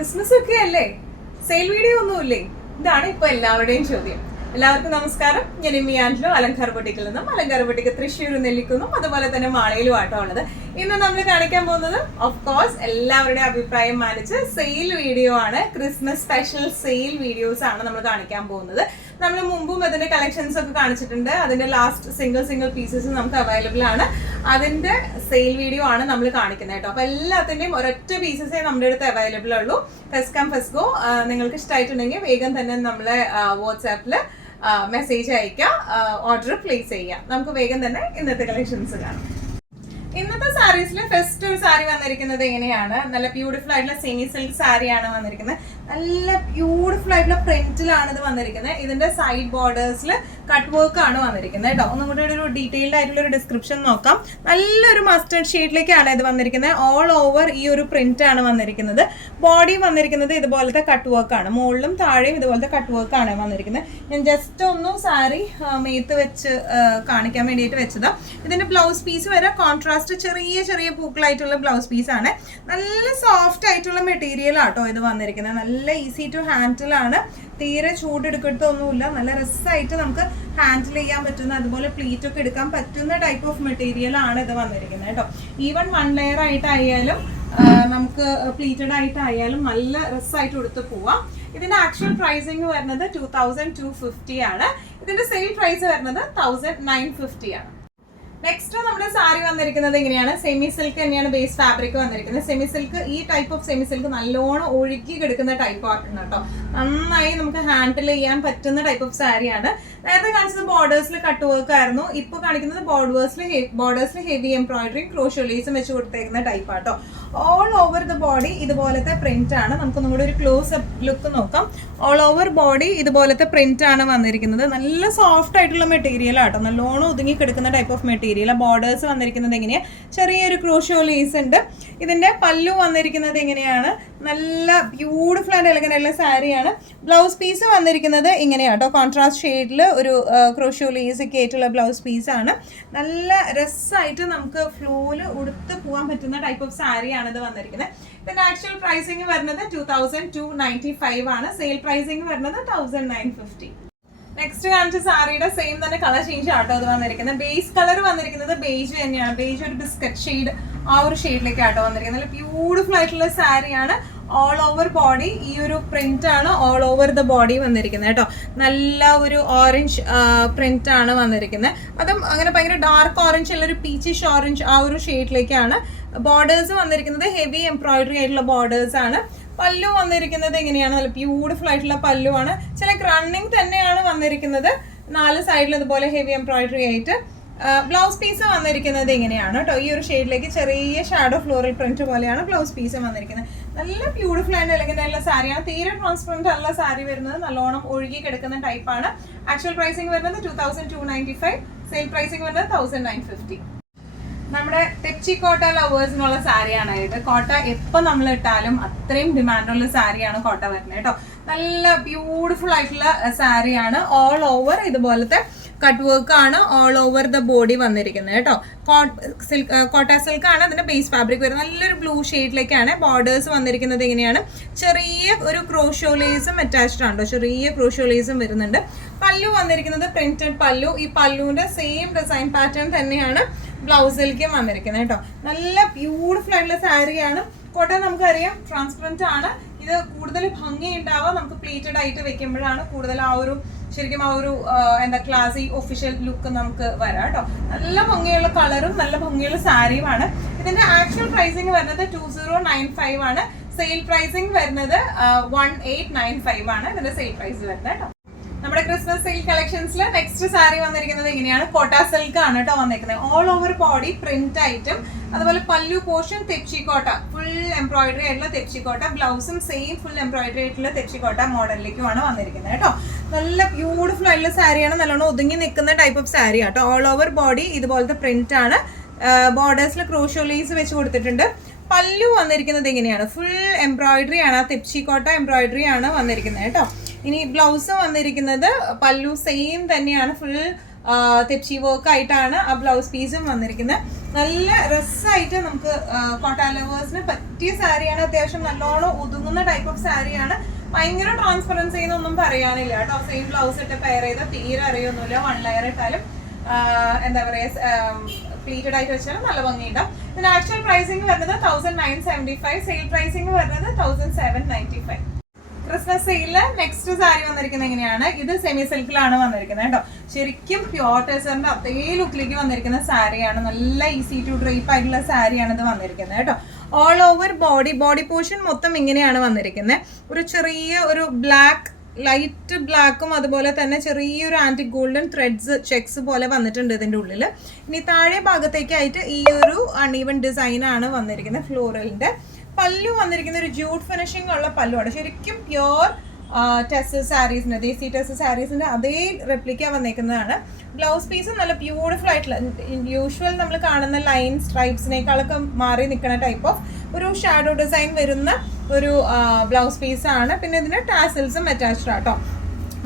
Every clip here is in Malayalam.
ക്രിസ്മസ് ഒക്കെ അല്ലേ, സെയിൽ വീഡിയോ ഒന്നുമില്ലേ? ഇതാണ് ഇപ്പൊ എല്ലാവരുടെയും ചോദ്യം. എല്ലാവർക്കും നമസ്കാരം. ഞാൻ എമ്മി ആൻഡ്ലോ, അലങ്കാർ ബൊട്ടിക്കിൽ നിന്നും. അലങ്കാർ ബൊട്ടിക്ക് തൃശ്ശൂർ നെല്ലിക്കുന്നും അതുപോലെ തന്നെ മാളയിലും ആട്ടോ ഉള്ളത്. ഇന്ന് നമ്മൾ കാണിക്കാൻ പോകുന്നത് ഓഫ് കോഴ്സ് എല്ലാവരുടെയും അഭിപ്രായം മാനിച്ച് സെയിൽ വീഡിയോ ആണ്. ക്രിസ്മസ് സ്പെഷ്യൽ സെയിൽ വീഡിയോസ് ആണ് നമ്മൾ കാണിക്കാൻ പോകുന്നത്. നമ്മൾ മുമ്പും അതിന്റെ കളക്ഷൻസ് ഒക്കെ കാണിച്ചിട്ടുണ്ട്. അതിന്റെ ലാസ്റ്റ് സിംഗിൾ പീസസ് നമുക്ക് അവൈലബിൾ ആണ്. അതിന്റെ സെയിൽ വീഡിയോ ആണ് നമ്മൾ കാണിക്കുന്നത് കേട്ടോ. അപ്പൊ എല്ലാത്തിന്റെയും ഒരൊറ്റ പീസസേ നമ്മുടെ അടുത്ത് അവൈലബിൾ ഉള്ളൂ. First come first go. നിങ്ങൾക്ക് ഇഷ്ടമായിട്ടുണ്ടെങ്കിൽ വേഗം തന്നെ നമ്മളെ വാട്സാപ്പില് മെസ്സേജ് അയക്കാം, ഓർഡർ പ്ലേസ് ചെയ്യാം. നമുക്ക് വേഗം തന്നെ ഇന്നത്തെ കളക്ഷൻസ് കാണാം. ഇന്നത്തെ സാരീസിൽ ഫസ്റ്റ് ഒരു സാരി വന്നിരിക്കുന്നത് എങ്ങനെയാണ്, നല്ല ബ്യൂട്ടിഫുൾ ആയിട്ടുള്ള സെമി സിൽക്ക് സാരിയാണ് വന്നിരിക്കുന്നത്. നല്ല ബ്യൂട്ടിഫുൾ ആയിട്ടുള്ള പ്രിന്റിലാണ് ഇത് വന്നിരിക്കുന്നത്. ഇതിന്റെ സൈഡ് ബോർഡേഴ്സിൽ കട്ട് വർക്ക് ആണ് വന്നിരിക്കുന്നത് കേട്ടോ. ഒന്നും കൂടെ ഒരു ഡീറ്റെയിൽഡ് ആയിട്ടുള്ള ഒരു ഡിസ്ക്രിപ്ഷൻ നോക്കാം. നല്ലൊരു മസ്റ്റർഡ് ഷെയ്ഡിലേക്കാണ് ഇത് വന്നിരിക്കുന്നത്. ഓൾ ഓവർ ഈ ഒരു പ്രിന്റ് ആണ് വന്നിരിക്കുന്നത്. ബോഡി വന്നിരിക്കുന്നത് ഇതുപോലത്തെ കട്ട് വർക്ക് ആണ്. മുകളിലും താഴെയും ഇതുപോലത്തെ കട്ട് വർക്ക് ആണ് വന്നിരിക്കുന്നത്. ഞാൻ ജസ്റ്റ് ഒന്ന് സാരി മേത്ത് വെച്ച് കാണിക്കാൻ വേണ്ടിയിട്ട് വെച്ചത്. ഇതിന്റെ ബ്ലൗസ് പീസ് വരെ കോൺട്രാസ്റ്റ് ചെറിയ പൂക്കളായിട്ടുള്ള ബ്ലൗസ് പീസ് ആണ്. നല്ല സോഫ്റ്റ് ആയിട്ടുള്ള മെറ്റീരിയൽ ആട്ടോ ഇത് വന്നിരിക്കുന്നത്. നല്ല ഈസി ടു ഹാൻഡിൽ ആണ്. തീരെ ചൂടെടുക്കത്തൊന്നുമില്ല. നല്ല രസമായിട്ട് നമുക്ക് ഹാൻഡിൽ ചെയ്യാൻ പറ്റുന്ന, അതുപോലെ പ്ലീറ്റ് ഒക്കെ എടുക്കാൻ പറ്റുന്ന ടൈപ്പ് ഓഫ് മെറ്റീരിയൽ ആണ് ഇത് വന്നിരിക്കുന്നത് കേട്ടോ. ഈവൻ 1 ലെയർ ആയിട്ടായാലും നമുക്ക് പ്ലീറ്റഡ് ആയിട്ടായാലും നല്ല രസമായിട്ട് എടുത്ത് പോവാം. ഇതിന്റെ ആക്ച്വൽ പ്രൈസിങ് വരുന്നത് 2250 ആണ്. ഇതിന്റെ സെയിൽ പ്രൈസ് വരുന്നത് 1950 ആണ്. നെക്സ്റ്റ് നമ്മുടെ സാരി വന്നിരിക്കുന്നത് എങ്ങനെയാണ്, സെമി സിൽക്ക് തന്നെയാണ് ബേസ് ഫാബ്രിക് വന്നിരിക്കുന്നത്. സെമി സിൽക്ക്, ഈ ടൈപ്പ് ഓഫ് സെമി സിൽക്ക് നല്ലോണം ഒഴുകി കിടക്കുന്ന ടൈപ്പ് ആണ് കേട്ടോ. നന്നായി നമുക്ക് ഹാൻഡിൽ ചെയ്യാൻ പറ്റുന്ന ടൈപ്പ് ഓഫ് സാരിയാണ്. നേരത്തെ കാണിച്ചത് ബോർഡേഴ്സിൽ കട്ട് വർക്ക് ആയിരുന്നു. ഇപ്പൊ കാണിക്കുന്നത് ബോർഡേഴ്സിൽ ഹെവി എംബ്രോയിഡറി ക്രോഷോലീസും വെച്ച് കൊടുത്തേക്കുന്ന ടൈപ്പ് ആട്ടോ. ഓൾ ഓവർ ദ ബോഡി ഇതുപോലത്തെ പ്രിന്റ് ആണ്. നമുക്ക് നമ്മുടെ ഒരു ക്ലോസ് അപ്പ് ലുക്ക് നോക്കാം. ഓൾ ഓവർ ബോഡി ഇതുപോലത്തെ പ്രിന്റ് ആണ് വന്നിരിക്കുന്നത്. നല്ല സോഫ്റ്റ് ആയിട്ടുള്ള മെറ്റീരിയൽ ആട്ടോ. നല്ലോണം ഒതുങ്ങി കിടക്കുന്ന ടൈപ്പ് ഓഫ് മെറ്റീരിയൽ. ബോർഡേഴ്സ് വന്നിരിക്കുന്നത് എങ്ങനെയാ, ചെറിയൊരു ക്രോഷോ ലേസ് ഉണ്ട്. ഇതിന്റെ പല്ലു വന്നിരിക്കുന്നത് എങ്ങനെയാണ്, നല്ല ബ്യൂട്ടിഫുൾ ആൻഡ് എലഗന്റ് ആയിട്ടുള്ള സാരിയാണ്. ബ്ലൗസ് പീസ് വന്നിരിക്കുന്നത് ഇങ്ങനെയാട്ടോ. കോൺട്രാസ്റ്റ് ഷെയ്ഡിൽ ഒരു ക്രോഷോ ലേസ് ഒക്കെ ആയിട്ടുള്ള ബ്ലൗസ് പീസ് ആണ്. നല്ല രസമായിട്ട് നമുക്ക് ഫ്ലോയിൽ ഉടുത്ത് പോകാൻ പറ്റുന്ന ടൈപ്പ് ഓഫ് സാരിയാണ് ഇത് വന്നിരിക്കുന്നത്. ഇതിന്റെ ആക്ച്വൽ പ്രൈസിങ് വരുന്നത് 2295 ആണ്. സെയിൽ പ്രൈസിങ് വരുന്നത് 1950. നെക്സ്റ്റ് കാണിച്ച സാരിയുടെ സെയിം തന്നെ കളർ ചേഞ്ച് ആട്ടോ ഇത് വന്നിരിക്കുന്നത്. ബേസ് കളർ വന്നിരിക്കുന്നത് ബേജ് തന്നെയാണ്. ബേജ് ഒരു ബിസ്ക്കറ്റ് ഷെയ്ഡ്, ആ ഒരു ഷെയ്ഡിലേക്ക് ആട്ടോ വന്നിരിക്കുന്നത്. നല്ല ബ്യൂട്ടിഫുൾ ആയിട്ടുള്ള സാരിയാണ്. ഓൾ ഓവർ ബോഡി ഈ ഒരു പ്രിന്റ് ആണ് ഓൾ ഓവർ ദ ബോഡി വന്നിരിക്കുന്നത് കേട്ടോ. നല്ല ഒരു ഓറഞ്ച് പ്രിന്റ് ആണ് വന്നിരിക്കുന്നത്. അതും അങ്ങനെ ഭയങ്കര ഡാർക്ക് ഓറഞ്ച് അല്ല, ഒരു പീച്ചിഷ് ഓറഞ്ച് ആ ഒരു ഷെയ്ഡിലേക്കാണ്. ബോർഡേഴ്സ് വന്നിരിക്കുന്നത് ഹെവി എംബ്രോയിഡറി ആയിട്ടുള്ള ബോർഡേഴ്സ് ആണ്. പല്ലു വന്നിരിക്കുന്നത് എങ്ങനെയാണ്, നല്ല ബ്യൂട്ടിഫുൾ ആയിട്ടുള്ള പല്ലു ആണ്. ചില റണ്ണിങ് തന്നെയാണ് വന്നിരിക്കുന്നത്. 4 സൈഡിൽ ഇതുപോലെ ഹെവി എംബ്രോയിഡറി ആയിട്ട്. ബ്ലൗസ് പീസ് വന്നിരിക്കുന്നത് എങ്ങനെയാണ് കേട്ടോ, ഈ ഒരു ഷെയ്ഡിലേക്ക് ചെറിയ ഷാഡോ ഫ്ലോറൽ പ്രിന്റ് പോലെയാണ് ബ്ലൗസ് പീസ് വന്നിരിക്കുന്നത്. നല്ല ബ്യൂട്ടിഫുൾ ആൻഡ് എലഗന്റ് ആയിട്ടുള്ള സാരിയാണ്. തീരെ ട്രാൻസ്പെറന്റ് അല്ല സാരി വരുന്നത്. നല്ലോണം ഒഴുകി കിടക്കുന്ന ടൈപ്പാണ്. ആക്ച്വൽ പ്രൈസിങ് വരുന്നത് 2295. സെയിൽ പ്രൈസിങ് വരുന്നത് 1950. നമ്മുടെ തെച്ചി കോട്ട ലവേഴ്സിനുള്ള സാരിയാണ് ഇത്. കോട്ട എപ്പോൾ നമ്മൾ ഇട്ടാലും അത്രയും ഡിമാൻഡുള്ള സാരിയാണ് കോട്ട വരുന്നത് കേട്ടോ. നല്ല ബ്യൂട്ടിഫുൾ ആയിട്ടുള്ള സാരിയാണ്. ഓൾ ഓവർ ഇതുപോലത്തെ കട്ട് വർക്ക് ആണ് ഓൾ ഓവർ ദ ബോഡി വന്നിരിക്കുന്നത് കേട്ടോ. കോട്ട സിൽക്ക് ആണ് അതിന്റെ ബേസ് ഫാബ്രിക് വരുന്നത്. നല്ലൊരു ബ്ലൂ ഷെയ്ഡിലേക്കാണ്. ബോർഡേഴ്സ് വന്നിരിക്കുന്നത് എങ്ങനെയാണ്, ചെറിയ ഒരു ക്രോഷോ ലേസും അറ്റാച്ച്ഡ് ആണോ, ചെറിയ ക്രോഷോ ലേസും വരുന്നുണ്ട്. പല്ലു വന്നിരിക്കുന്നത് പ്രിന്റഡ് പല്ലു. ഈ പല്ലുവിന്റെ സെയിം ഡിസൈൻ പാറ്റേൺ തന്നെയാണ് ബ്ലൗസിലേക്കും വന്നിരിക്കുന്നത് കേട്ടോ. നല്ല ബ്യൂട്ടിഫുൾ ആയിട്ടുള്ള സാരിയാണ്. കോട്ട നമുക്കറിയാം ട്രാൻസ്പെറന്റ് ആണ്. ഇത് കൂടുതൽ ഭംഗി ഉണ്ടാവുക നമുക്ക് പ്ലേറ്റഡ് ആയിട്ട് വെക്കുമ്പോഴാണ് കൂടുതൽ ആ ഒരു ശരിക്കും ആ ഒരു എന്താ ക്ലാസി ഒഫീഷ്യൽ ലുക്ക് നമുക്ക് വരാം കേട്ടോ. നല്ല ഭംഗിയുള്ള കളറും നല്ല ഭംഗിയുള്ള സാരിയുമാണ്. ഇതിന്റെ ആക്ച്വൽ പ്രൈസിങ് വരുന്നത് 2095 ആണ്. സെയിൽ പ്രൈസിങ് വരുന്നത് 1895 ആണ് ഇതിന്റെ സെയിൽ പ്രൈസ് വരുന്നത് കേട്ടോ. നമ്മുടെ ക്രിസ്മസ് സെയിൽ കളക്ഷൻസിൽ നെക്സ്റ്റ് സാരി വന്നിരിക്കുന്നത് എങ്ങനെയാണ്, കോട്ട സിൽക്ക് ആണ് കേട്ടോ വന്നിരിക്കുന്നത്. ഓൾ ഓവർ ബോഡി പ്രിന്റ് ആയിട്ടും അതുപോലെ പല്ലു പോർഷൻ തെച്ചിക്കോട്ട ഫുൾ എംബ്രോയിഡറി ആയിട്ടുള്ള തെച്ചിക്കോട്ട. ബ്ലൗസും സെയിം ഫുൾ എംബ്രോയിഡറി ആയിട്ടുള്ള തെച്ചിക്കോട്ട മോഡലിലേക്കുമാണ് വന്നിരിക്കുന്നത് കേട്ടോ. നല്ല ബ്യൂട്ടിഫുൾ ആയിട്ടുള്ള സാരിയാണ്. നല്ലോണം ഒതുങ്ങി നിൽക്കുന്ന ടൈപ്പ് ഓഫ് സാരി ആട്ടോ. ഓൾ ഓവർ ബോഡി ഇതുപോലത്തെ പ്രിന്റ് ആണ്. ബോർഡേഴ്സിൽ ക്രോഷോ ലേസ് വെച്ച് കൊടുത്തിട്ടുണ്ട്. പല്ലു വന്നിരിക്കുന്നത് എങ്ങനെയാണ്, ഫുൾ എംബ്രോയിഡറി ആണ്. ആ തെച്ചിക്കോട്ട എംബ്രോയിഡറി ആണ് വന്നിരിക്കുന്നത് കേട്ടോ. ഇനി ബ്ലൗസ് വന്നിരിക്കുന്നത് പല്ലു സെയിം തന്നെയാണ്. ഫുൾ തെച്ചി വർക്ക് ആയിട്ടാണ് ആ ബ്ലൗസ് പീസും വന്നിരിക്കുന്നത്. നല്ല രസമായിട്ട് നമുക്ക് കോട്ട ലവേഴ്സിന് പറ്റിയ സാരിയാണ്. അത്യാവശ്യം നല്ലോണം ഒതുങ്ങുന്ന ടൈപ്പ് ഓഫ് സാരിയാണ്. ഭയങ്കര ട്രാൻസ്പെറൻസി എന്നൊന്നും പറയാനില്ല കേട്ടോ. സെയിം ബ്ലൗസ് ഇട്ട് പെയർ ചെയ്ത തീരെ അറിയൊന്നുമില്ല. 1 ലെയർ ഇട്ടാലും എന്താ പറയുക പ്ലീറ്റഡ് ആയിട്ട് വെച്ചാലും നല്ല ഭംഗിയുണ്ടാവും. ഇതിന് ആക്ച്വൽ പ്രൈസിങ് വരുന്നത് 1975, സെയിൽ പ്രൈസിങ് വരുന്നത് 1795. ക്രിസ്മസ് സെയിലില് നെക്സ്റ്റ് സാരി വന്നിരിക്കുന്നത് എങ്ങനെയാണ്? ഇത് സെമി സിൽക്കിലാണ് വന്നിരിക്കുന്നത് കേട്ടോ. ശരിക്കും പ്യോർ ടെസറിന്റെ അതേ ലുക്കിലേക്ക് വന്നിരിക്കുന്ന സാരിയാണ്. നല്ല ഈസി ടു ഡ്രൈപ്പ് ആയിട്ടുള്ള സാരിയാണ് ഇത് വന്നിരിക്കുന്നത് കേട്ടോ. ഓൾ ഓവർ ബോഡി പോർഷൻ മൊത്തം ഇങ്ങനെയാണ് വന്നിരിക്കുന്നത്. ഒരു ചെറിയ ഒരു ബ്ലാക്ക്, ലൈറ്റ് ബ്ലാക്കും അതുപോലെ തന്നെ ചെറിയൊരു ആന്റിക് ഗോൾഡൻ ത്രെഡ്സ് ചെക്സ് പോലെ വന്നിട്ടുണ്ട് ഇതിന്റെ ഉള്ളിൽ. ഇനി താഴെ ഭാഗത്തേക്കായിട്ട് ഈ ഒരു അൺഈവൻ ഡിസൈൻ ആണ് വന്നിരിക്കുന്നത്. ഫ്ലോറലിന്റെ പല്ലു വന്നിരിക്കുന്ന ഒരു ജൂട്ട് ഫിനിഷിംഗ് ഉള്ള പല്ലുവാണ്. ശരിക്കും പ്യോർ ടെസർ സാരീസിന്റെ, ദേശി ടെസർ സാരീസിന്റെ അതേ റെപ്ലിക്ക വന്നേക്കുന്നതാണ്. ബ്ലൗസ് പീസ് നല്ല ബ്യൂട്ടിഫുൾ ആയിട്ടുള്ള, യൂഷ്വൽ നമ്മൾ കാണുന്ന ലൈൻ സ്ട്രൈപ്സിനേക്കാളൊക്കെ മാറി നിൽക്കുന്ന ടൈപ്പ് ഓഫ് ഒരു ഷാഡോ ഡിസൈൻ വരുന്ന ഒരു ബ്ലൗസ് പീസാണ്. പിന്നെ ഇതിന് ടാസൽസും അറ്റാച്ച്ഡ് ആട്ടോ.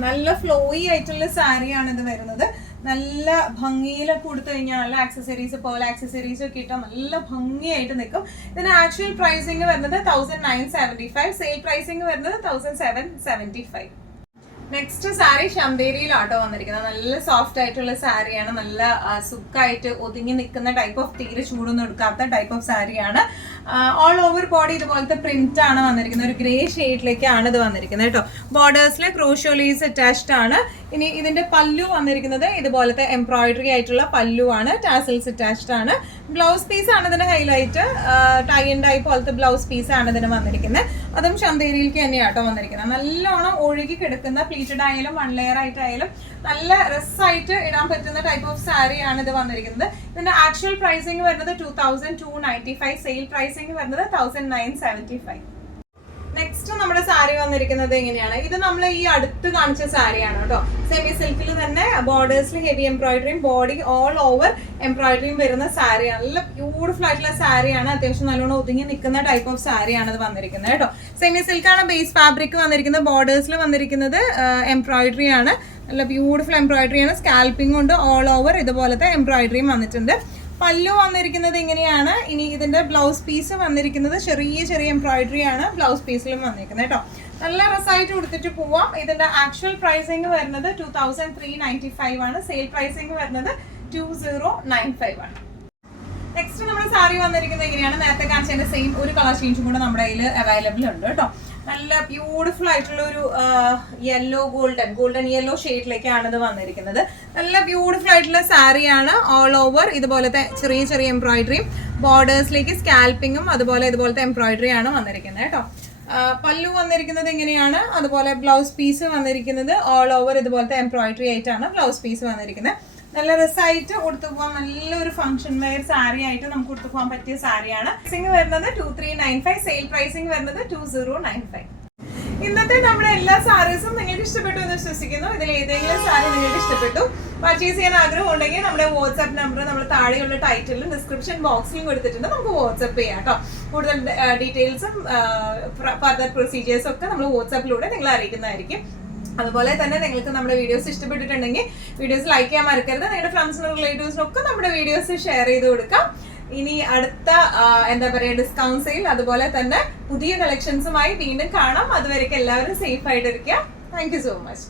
നല്ല ഫ്ലോയി ആയിട്ടുള്ള സാരിയാണ് ഇത് വരുന്നത്. നല്ല ഭംഗിയിലൊക്കെ കൊടുത്തു കഴിഞ്ഞാൽ നല്ല ആക്സസറീസ്, പേൾ ആക്സസറീസ് ഒക്കെ ഇട്ടാൽ നല്ല ഭംഗിയായിട്ട് നിൽക്കും. ഇതിന് ആക്ച്വൽ പ്രൈസിങ് വരുന്നത് 1975, സെയിൽ പ്രൈസിങ് വരുന്നത് 1775. നെക്സ്റ്റ് സാരി ചന്തേരിയിലാട്ടോ വന്നിരിക്കുന്നത്. നല്ല സോഫ്റ്റ് ആയിട്ടുള്ള സാരിയാണ്. നല്ല സുഖമായിട്ട് ഒതുങ്ങി നിൽക്കുന്ന ടൈപ്പ് ഓഫ്, തീരെ ചൂടൊന്നും എടുക്കാത്ത ടൈപ്പ് ഓഫ് സാരിയാണ്. ഓൾ ഓവർ ബോഡി ഇതുപോലത്തെ പ്രിന്റ് ആണ് വന്നിരിക്കുന്നത്. ഒരു ഗ്രേ ഷെയ്ഡിലേക്കാണ് ഇത് വന്നിരിക്കുന്നത് കേട്ടോ. ബോർഡേഴ്സിൽ ക്രോഷോലീസ് അറ്റാച്ച്ഡ് ആണ്. ഇനി ഇതിന്റെ പല്ലു വന്നിരിക്കുന്നത് ഇതുപോലത്തെ എംബ്രോയിഡറി ആയിട്ടുള്ള പല്ലു ആണ്. ടാസൽസ് അറ്റാച്ച്ഡ് ആണ്. ബ്ലൗസ് പീസ് ആണ് ഇതിന്റെ ഹൈലൈറ്റ്. ടൈ ആൻഡ് ഡൈ പോലത്തെ ബ്ലൗസ് പീസ് ആണ് ഇതിന് വന്നിരിക്കുന്നത്. അതും ചന്തേരിയിലേക്ക് തന്നെയാട്ടോ വന്നിരിക്കുന്നത്. നല്ലോണം ഒഴുകി കിടക്കുന്ന, പ്ലീറ്റഡ് ആയാലും 1 ലെയർ ആയിട്ടായാലും നല്ല രസമായിട്ട് ഇടാൻ പറ്റുന്ന ടൈപ്പ് ഓഫ് സാരിയാണ് ഇത് വന്നിരിക്കുന്നത്. ഇതിന്റെ ആക്ച്വൽ പ്രൈസിങ് വരുന്നത് 2295, സെയിൽ പ്രൈസിങ് വരുന്നത് 1975. നെക്സ്റ്റ് നമ്മുടെ സാരി വന്നിരിക്കുന്നത് എങ്ങനെയാണ്? ഇത് നമ്മൾ ഈ അടുത്ത് കാണിച്ച സാരിയാണ് കേട്ടോ. സെമി സിൽക്കിൽ തന്നെ ബോർഡേഴ്സിൽ ഹെവി എംബ്രോയിഡറിയും ബോഡി ഓൾ ഓവർ എംബ്രോയിഡറിയും വരുന്ന സാരിയാണ്. നല്ല ബ്യൂട്ടിഫുൾ ആയിട്ടുള്ള സാരിയാണ്. അത്യാവശ്യം നല്ലോണം ഒതുങ്ങി നിൽക്കുന്ന ടൈപ്പ് ഓഫ് സാരിയാണ് ഇത് വന്നിരിക്കുന്നത് കേട്ടോ. സെമി സിൽക്കാണ് ബേസ് ഫാബ്രിക് വന്നിരിക്കുന്നത്. ബോർഡേഴ്സിൽ വന്നിരിക്കുന്നത് എംബ്രോയിഡറി ആണ്. നല്ല ബ്യൂട്ടിഫുൾ എംബ്രോയിഡറി ആണ്. സ്കാൽപ്പിംഗ് കൊണ്ട് ഓൾ ഓവർ ഇതുപോലത്തെ എംബ്രോയിഡറിയും വന്നിട്ടുണ്ട്. പല്ലു വന്നിരിക്കുന്നത് ഇങ്ങനെയാണ്. ഇനി ഇതിന്റെ ബ്ലൗസ് പീസ് വന്നിരിക്കുന്നത് ചെറിയ എംബ്രോയിഡറി ആണ് ബ്ലൗസ് പീസിലും വന്നിരിക്കുന്നത് കേട്ടോ. നല്ല രസമായിട്ട് കൊടുത്തിട്ട് പോവാം. ഇതിന്റെ ആക്ച്വൽ പ്രൈസിങ് വരുന്നത് 2395 ആണ്. സെയിൽ പ്രൈസിങ് വരുന്നത് 2095 ആണ്. നെക്സ്റ്റ് നമ്മുടെ സാരി വന്നിരിക്കുന്നത് എങ്ങനെയാണ്? നേരത്തെ കാണിച്ചതിന്റെ സെയിം ഒരു കളർ ചേഞ്ചും കൂടെ നമ്മുടെ കയ്യിൽ അവൈലബിൾ ഉണ്ട് കേട്ടോ. നല്ല ബ്യൂട്ടിഫുൾ ആയിട്ടുള്ള ഒരു യെല്ലോ, ഗോൾഡൻ യെല്ലോ ഷെയ്ഡിലേക്കാണ് ഇത് വന്നിരിക്കുന്നത്. നല്ല ബ്യൂട്ടിഫുൾ ആയിട്ടുള്ള സാരിയാണ്. ഓൾ ഓവർ ഇതുപോലത്തെ ചെറിയ എംബ്രോയിഡറിയും ബോർഡേഴ്സിലേക്ക് സ്കാൽപ്പിങ്ങും അതുപോലെ ഇതുപോലത്തെ എംബ്രോയിഡറി ആണ് വന്നിരിക്കുന്നത് കേട്ടോ. പല്ലു വന്നിരിക്കുന്നത് ഇങ്ങനെയാണ്. അതുപോലെ ബ്ലൗസ് പീസ് വന്നിരിക്കുന്നത് ഓൾ ഓവർ ഇതുപോലത്തെ എംബ്രോയിഡറി ആയിട്ടാണ് ബ്ലൗസ് പീസ് വന്നിരിക്കുന്നത്. നല്ല രസമായിട്ട് കൊടുത്തു പോകാൻ, നല്ലൊരു ഫംഗ്ഷൻ വെയർ സാരി ആയിട്ട് നമുക്ക് കൊടുത്തു പോകാൻ പറ്റിയ സാരിയാണ്. പ്രൈസിംഗ് വരുന്നത് 2395, സെയിൽ പ്രൈസിംഗ് വരുന്നത് 2095. ഇന്നത്തെ നമ്മുടെ എല്ലാ സാരീസും നിങ്ങൾക്ക് ഇഷ്ടപ്പെട്ടു എന്ന് വിശ്വസിക്കുന്നു. ഇതിൽ ഏതെങ്കിലും സാരി നിങ്ങൾക്ക് ഇഷ്ടപ്പെട്ടു, പർച്ചേസ് ചെയ്യാൻ ആഗ്രഹം ഉണ്ടെങ്കിൽ നമ്മുടെ വാട്സ്ആപ്പ് നമ്പർ നമ്മൾ താഴെയുള്ള ടൈറ്റിലും ഡിസ്ക്രിപ്ഷൻ ബോക്സിലും കൊടുത്തിട്ടുണ്ട്. നമുക്ക് വാട്സ്ആപ്പ് ചെയ്യാം കേട്ടോ. കൂടുതൽ ഡീറ്റെയിൽസും ഫർദർ പ്രൊസീജിയേഴ്സും ഒക്കെ നമ്മൾ വാട്സ്ആപ്പിലൂടെ നിങ്ങളെ അറിയിക്കുന്നതായിരിക്കും. അതുപോലെ തന്നെ നിങ്ങൾക്ക് നമ്മുടെ വീഡിയോസ് ഇഷ്ടപ്പെട്ടിട്ടുണ്ടെങ്കിൽ വീഡിയോസ് ലൈക്ക് ചെയ്യാൻ മറക്കരുത്. നിങ്ങളുടെ ഫ്രണ്ട്സിനും റിലേറ്റീവ്സിനും ഒക്കെ നമ്മുടെ വീഡിയോസ് ഷെയർ ചെയ്ത് കൊടുക്കാം. ഇനി അടുത്ത എന്താ പറയുക ഡിസ്കൗണ്ട് സെയിൽ അതുപോലെ തന്നെ പുതിയ കളക്ഷൻസുമായി വീണ്ടും കാണാം. അതുവരെയൊക്കെ എല്ലാവരും സേഫ് ആയിട്ടിരിക്കുക. Thank you so much.